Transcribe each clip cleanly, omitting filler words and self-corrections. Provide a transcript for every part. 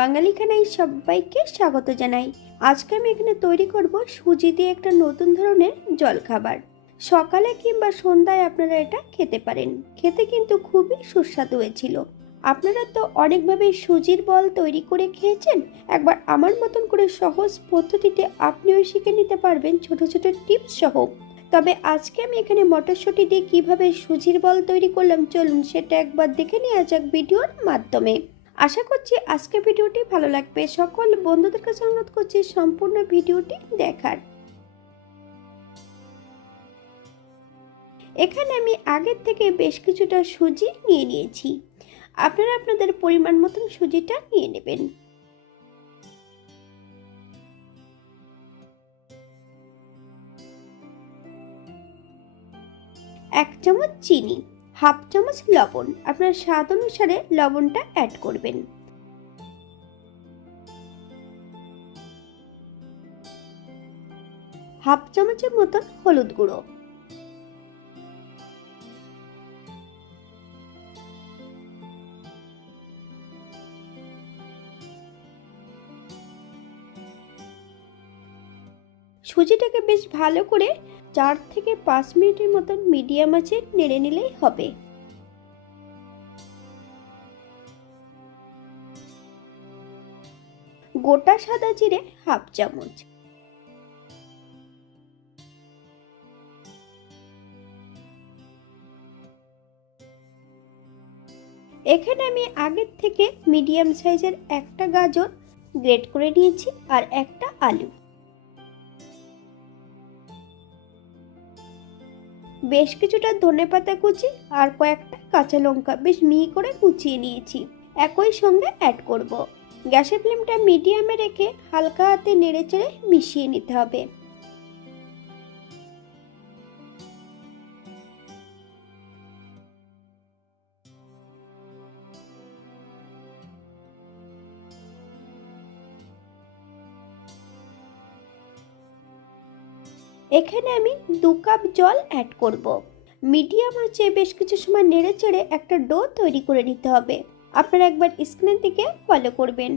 বাঙালি খানায় সবাইকে স্বাগত জানাই। আজকে আমি এখানে তৈরি করব সুজি দিয়ে একটা নতুন ধরনের জলখাবার। সকালে কিংবা সন্ধ্যায় আপনারা এটা খেতে পারেন। খেতে কিন্তু খুবই সুস্বাদু হয়েছিল। আপনারা তো অনেকভাবে সুজির বল তৈরি করে খেয়েছেন। একবার আমার মতন করে সহজ পদ্ধতিতে আপনিও শিখে নিতে পারবেন ছোট ছোট টিপস সহ। তবে আজকে আমি এখানে মটরশুঁটি দিয়ে কিভাবে সুজির বল তৈরি করলাম, চলুন সেটা একবার দেখে নেওয়া যাক ভিডিওর মাধ্যমে। আশা করছি আজকের ভিডিওটি ভালো লাগবে। সকল বন্ধুদের কাছে অনুরোধ করছি সম্পূর্ণ ভিডিওটি দেখার। এখানে আমি আগের থেকে বেশ কিছুটা সুজি নিয়ে নিয়েছি। আপনারা আপনাদের পরিমাণ মতন সুজিটা নিয়ে নেবেন। এক চামচ চিনি, হাফ চামচ লবণ, আপনার স্বাদ অনুসারে লবণটা অ্যাড করবেন। হাফ চামচের মতন হলুদ গুঁড়ো, সুজিটাকে বেশ ভালো করে 4 থেকে 5 মিনিটের মতন মিডিয়াম আঁচে নেড়ে নিলেই হবে। গোটা সাদা জিরে হাফ চামচ, এখানে আমি আগের থেকে মিডিয়াম সাইজের একটা গাজর গ্রেট করে নিয়েছি আর একটা আলু, বেশ কিছুটা ধনেপাতা কুচি আর কয়েকটা কাঁচা লঙ্কা বেশ মিহি করে কুচিয়ে নিয়েছি, একই সঙ্গে অ্যাড করব। গ্যাসের ফ্লেমটা মিডিয়ামে রেখে হালকা হাতে নেড়েচেড়ে মিশিয়ে নিতে হবে। এখানে আমি 2 কাপ জল অ্যাড করব। মিডিয়াম আঁচে বেশ কিছু সময় নেড়েচেড়ে একটা ডো তৈরি করে নিতে হবে। আপনারা একবার স্ক্রিনের দিকে ফলো করবেন।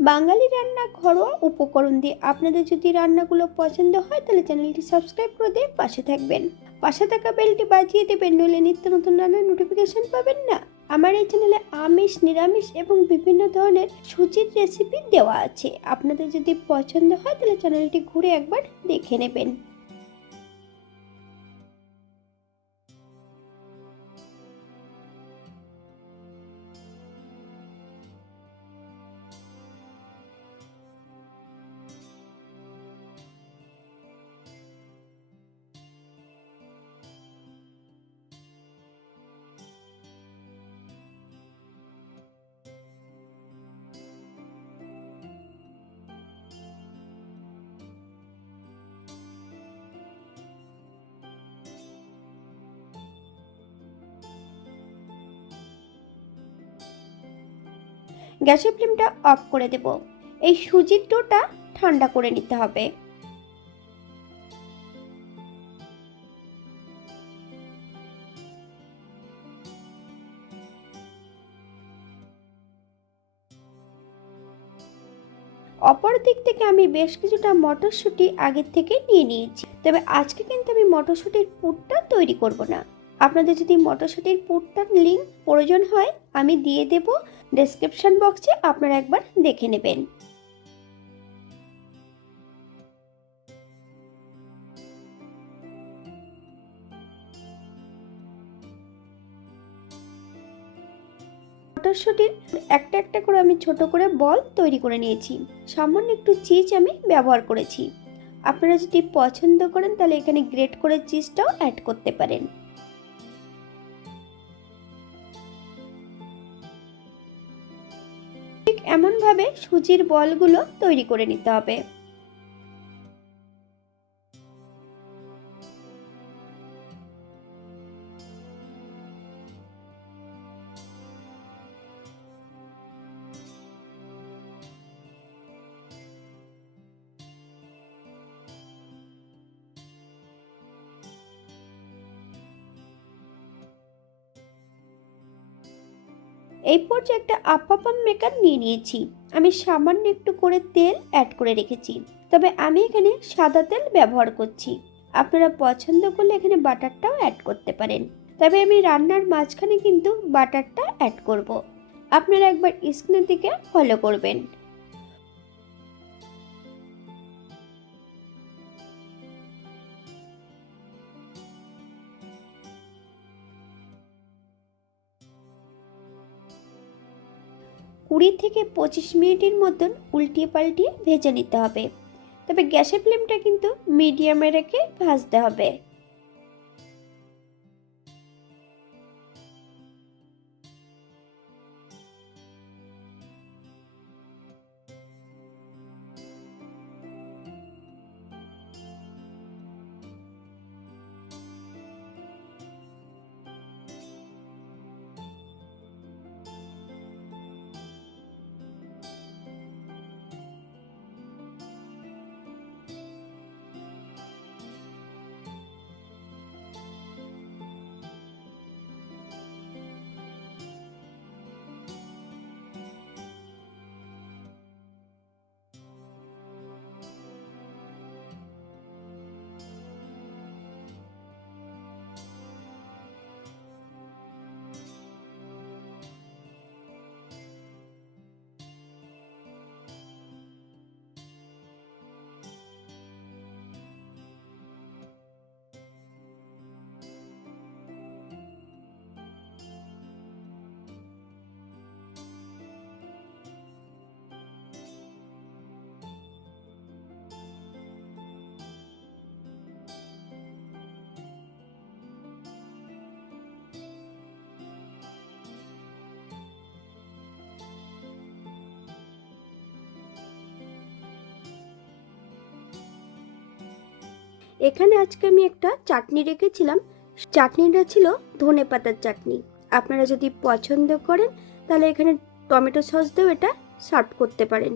বাঙালি রান্না ঘরোয়া উপকরণ দিয়ে আপনাদের যদি রান্নাগুলো পছন্দ হয় তাহলে চ্যানেলটি সাবস্ক্রাইব করে দিয়ে পাশে থাকবেন। পাশে থাকা বেলটি বাজিয়ে দেবেন, নইলে নিত্য নতুন রান্নার নোটিফিকেশন পাবেন না। আমার এই চ্যানেলে আমিষ, নিরামিষ এবং বিভিন্ন ধরনের সুজির রেসিপি দেওয়া আছে। আপনাদের যদি পছন্দ হয় তাহলে চ্যানেলটি ঘুরে একবার দেখে নেবেন। গ্যাসের ফ্লেমটা অফ করে দেব। এই সুজির ডোটা ঠান্ডা করে নিতে হবে। অপর দিক থেকে আমি বেশ কিছুটা মটরশুঁটি আগের থেকে নিয়ে নিয়েছি। তবে আজকে কিন্তু আমি মটরশুঁটির পুরটা তৈরি করব না। আপনাদের যদি মটরশুঁটির পুরটার লিংক প্রয়োজন হয় আমি দিয়ে দেব ডেসক্রিপশন বক্সে, আপনারা একবার দেখে নেবেন। মটরশুঁটির একটা একটা করে আমি ছোট করে বল তৈরি করে নিয়েছি। সামান্য একটু চিজ আমি ব্যবহার করেছি। আপনারা যদি পছন্দ করেন তাহলে এখানে গ্রেট করে চিজটাও অ্যাড করতে পারেন। ঠিক এমনভাবে সুজির বলগুলো তৈরি করে নিতে হবে। এই পর্যায়ে একটা আপ্পাপাম মেকার নিয়ে নিয়েছি। আমি সামান্য একটু করে তেল অ্যাড করে রেখেছি, তবে আমি এখানে সাদা তেল ব্যবহার করছি। আপনারা পছন্দ করলে এখানে বাটারটাও অ্যাড করতে পারেন, তবে আমি রান্নার মাঝখানে কিন্তু বাটারটা অ্যাড করব। আপনারা একবার স্ক্রিনের দিকে ফলো করবেন। কুড়ি থেকে 25 মিনিটের মতন উল্টিয়ে পাল্টিয়ে ভেজে নিতে হবে, তবে গ্যাসের ফ্লেমটা কিন্তু মিডিয়ামে রেখে ভাজতে হবে। এখানে আজকে আমি একটা চাটনি রেখেছিলাম। চাটনিটা ছিল ধনেপাতার চাটনি। আপনারা যদি পছন্দ করেন তাহলে এখানে টমেটো সস দিয়েও এটা সার্ভ করতে পারেন।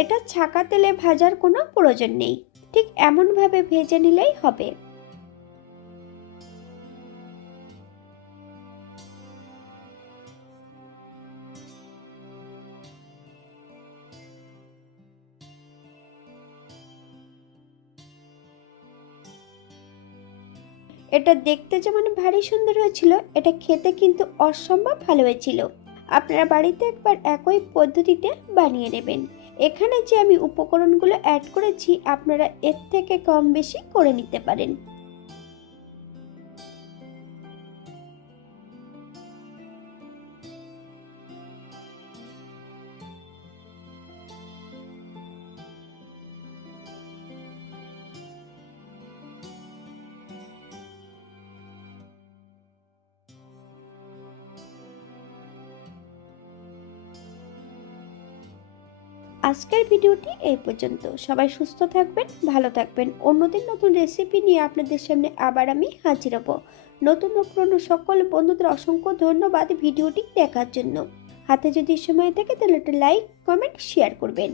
এটা ছাকা তেলে ভাজার কোনো প্রয়োজন নেই, ঠিক এমনভাবে ভেজে নিলেই হবে। এটা দেখতে যেমন ভারী সুন্দর হয়েছিল, এটা খেতে কিন্তু অসম্ভব ভালো হয়েছিল। আপনারা বাড়িতে একবার একই পদ্ধতিতে বানিয়ে নেবেন। এখানে যে আমি উপকরণগুলো অ্যাড করেছি আপনারা এর থেকে কম বেশি করে নিতে পারেন। আজকের ভিডিওটি এই পর্যন্ত। সবাই সুস্থ থাকবেন, ভালো থাকবেন। অন্যদিন নতুন রেসিপি নিয়ে আপনাদের সামনে আবার আমি হাজির হব। নতুন ও পুরনো সকল বন্ধুদের অসংখ্য ধন্যবাদ ভিডিওটি দেখার জন্য। হাতে যদি সময় থাকে তাহলে একটা লাইক, কমেন্ট, শেয়ার করবেন।